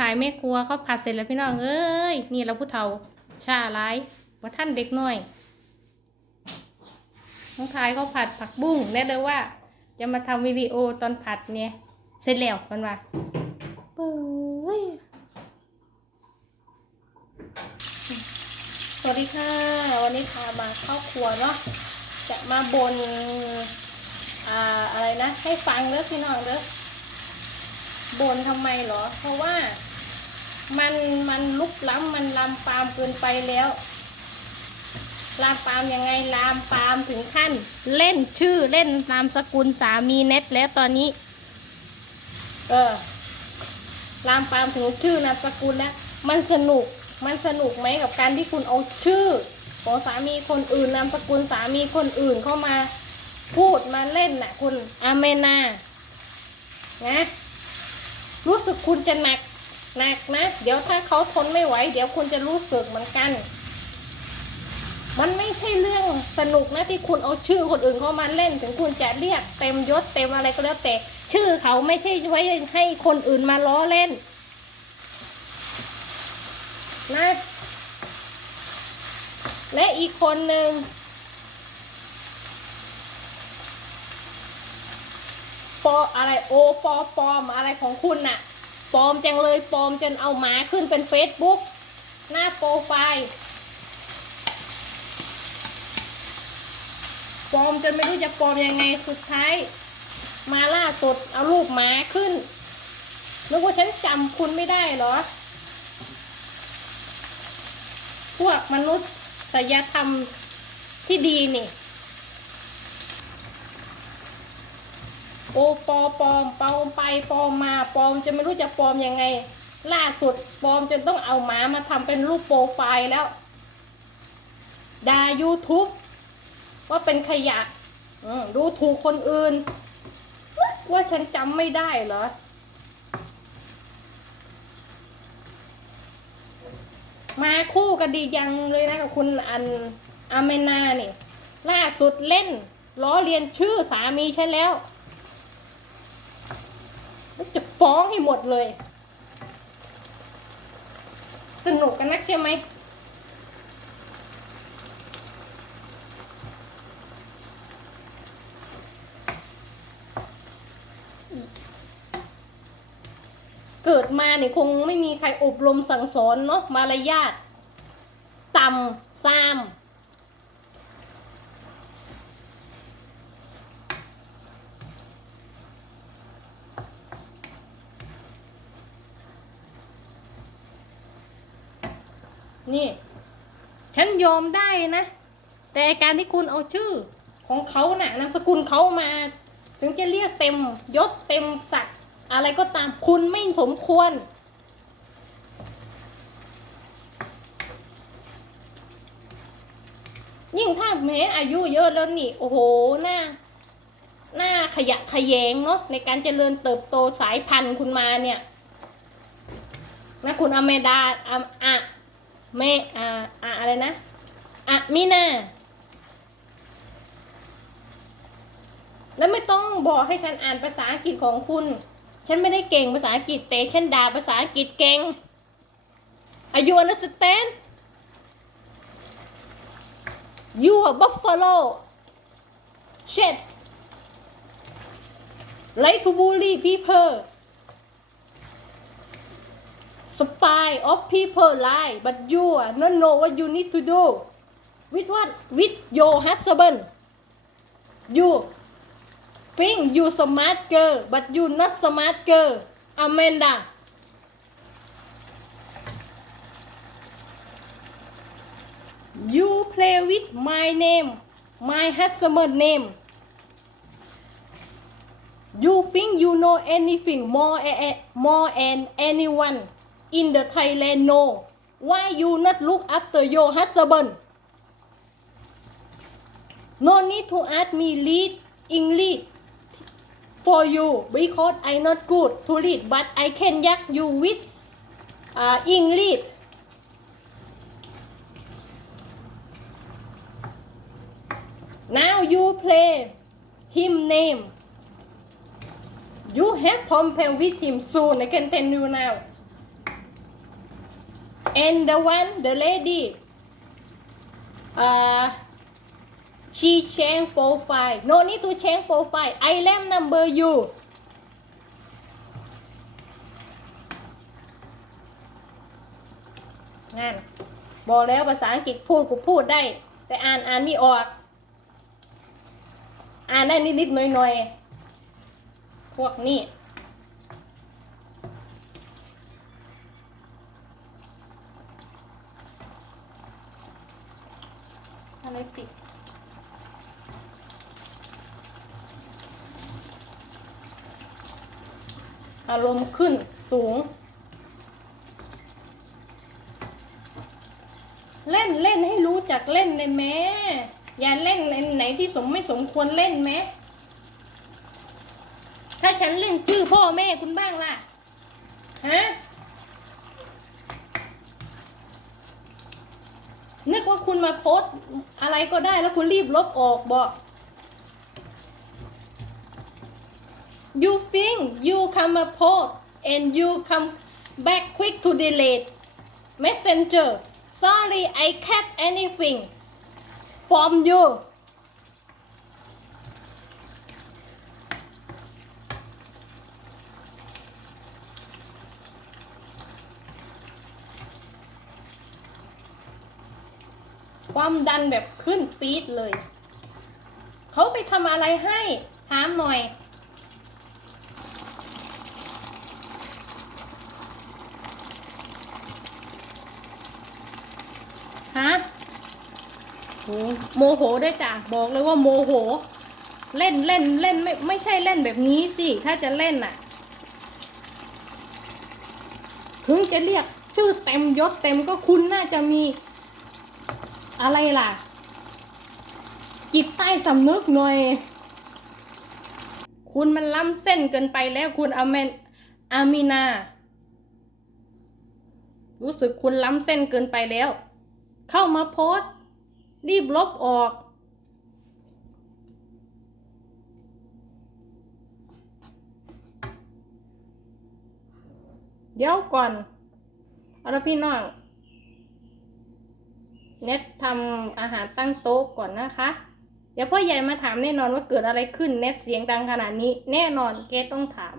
ถ่ายแม่ครัวเขาผัดเสร็จแล้วพี่น้องเอ้ยนี่เราผู้เฒ่าชาร้ายว่าท่านเด็กน้อยน้องทายเขาผัดผักบุ้งแน่เลยว่า จะมาทำวิดีโอตอนผัดเนี่ยเสร็จแล้วมันว่าเป้ยสวัสดีค่ะ วันนี้พามาเข้าครัวเนาะจะมาบนอ่าอะไรนะ ให้ฟังเด้อพี่น้องเด้อบ นทำไมเหรอ เพราะว่ามันมันลุกล้ำมันลามปามเกินไปแล้วลามปามยังไงลามปามถึงขั้น เล่นชื่อเล่นนามสกุลสามีเน็ตแล้วตอนนี้ เออลามปามถึงชื่อนามสกุลแล้วมันสนุกมันสนุกไหมกับการที่คุณเอาชื่อ ของสามีคนอื่นนามสกุลสามีคนอื่นเข้ามาพูดมาเล่นน่ะ คุณอาเมนานะ รู้สึกคุณจะหนักหนักนะ เดี๋ยวถ้าเขาทนไม่ไหว เดี๋ยวคุณจะรู้สึกเหมือนกัน มันไม่ใช่เรื่องสนุกนะที่คุณเอาชื่อคนอื่นเข้ามาเล่น ถึงคุณจะเรียกเต็มยศเต็มอะไรก็แล้วแต่ ชื่อเขาไม่ใช่ไว้ให้คนอื่นมาล้อเล่น นะ และอีกคนหนึ่ง ปออะไรโอปอปอมอะไรของคุณน่ะปลอมจังเลยปลอมจนเอาหมาขึ้นเป็นเฟซบุ๊กหน้าโปรไฟล์ปลอมจนไม่รู้จะปลอมยังไงสุดท้าย มาล่าสุดเอารูปหมาขึ้นนึกว่าฉันจำคุณไม่ได้เหรอ พวกมนุษย์ศยธรรมที่ดีนี่ โอปอปลอมปลอมไปปลอมมาปลอมจะไม่รู้จะปลอมยังไง ล่าสุดปลอมจนต้องเอาหมามาทำเป็นรูปโปรไฟล์แล้วด่า YouTube ว่าเป็นขยะดูถูกคนอื่น ว่าฉันจำไม่ได้เหรอ มาคู่กันดียังเลยนะกับคุณอันอาเมนาเนี่ยล่าสุดเล่นล้อเลียนชื่อสามีใช่แล้ว จะฟ้องให้หมดเลย สนุกกันนักใช่ไหมเกิดมาเนี่ยคงไม่มีใครอบรมสั่งสอนเนาะมารยาทต่ำซาม นี่ ฉันยอมได้นะ แต่การที่คุณเอาชื่อของเขานะ่ะนามสกุลเขามา ถึงจะเรียกเต็มยศเต็มศักดิ์อะไรก็ตามคุณไม่สมควร ยิ่งถ้าแม้อายุเยอะแล้วนี่ โอ้โหหน้าหน้าขยะขยงเนาะในการเจริญเติบโตสายพันธุ์คุณมาเนี่ยนะคุณอเมดาอะอะ เมอะอะอะไรนะอะมินา แล้วไม่ต้องบอกให้ฉันอ่านภาษาอังกฤษของคุณ ฉันไม่ได้เก่งภาษาอังกฤษแต่ฉันด่าภาษาอังกฤษเก่ง Are you understand You a buffalo shit like to bully people spy of people lie but you not know what you need to do. With what? With your husband. You think you smart girl but you not smart girl Amanda. You play with my name my husband name. You think you know anything more more and anyone in the Thailand know why you not look after your husband no need to ask me read English for you because I not good to read but I can yak you with uh, English now you play him name You have compare with him soon. I can tell you now. And the one the lady uh she change profile no need to change profile I am number you นั่นบอกแล้วภาษาอังกฤษพูดกูพูดได้ แต่อ่านอ่านไม่ออก อ่านได้นิดๆหน่อยๆพวกนี้ อะไรติดอารมณ์ขึ้นสูง เล่นเล่นให้รู้จักเล่นเลยแม่อย่าเล่นในไหนที่สมไม่สมควรเล่นแม้ถ้าฉันเล่นชื่อพ่อแม่คุณบ้างล่ะฮะ นึกว่าคุณมาโพสอะไรก็ได้แล้วคุณรีบลบออกบอก you think you come a post and you come back quick to delete messenger sorry I kept anything from you ความดันแบบขึ้นปี๊ดเลย เขาไปทำอะไรให้ถามหน่อย ฮะโโมโหได้จ้ะบอกเลยว่าโมโห เล่นเล่นเล่นไม่ไม่ใช่เล่นแบบนี้สิ ถ้าจะเล่นน่ะ ถึงจะเรียกชื่อเต็มยศเต็มก็คุณน่าจะมี อะไรล่ะ จิตใต้สำนึกหน่อย คุณมันล้ำเส้นเกินไปแล้วคุณอาเมนอามีนา รู้สึกคุณล้ำเส้นเกินไปแล้ว เข้ามาโพสรีบลบออก เดี๋ยวก่อนเอาละพี่น้อง เน็ตทำอาหารตั้งโต๊ะก่อนนะคะ เดี๋ยวพ่อใหญ่มาถามแน่นอนว่าเกิดอะไรขึ้นเน็ตเสียงดังขนาดนี้ แน่นอนเกต้องถาม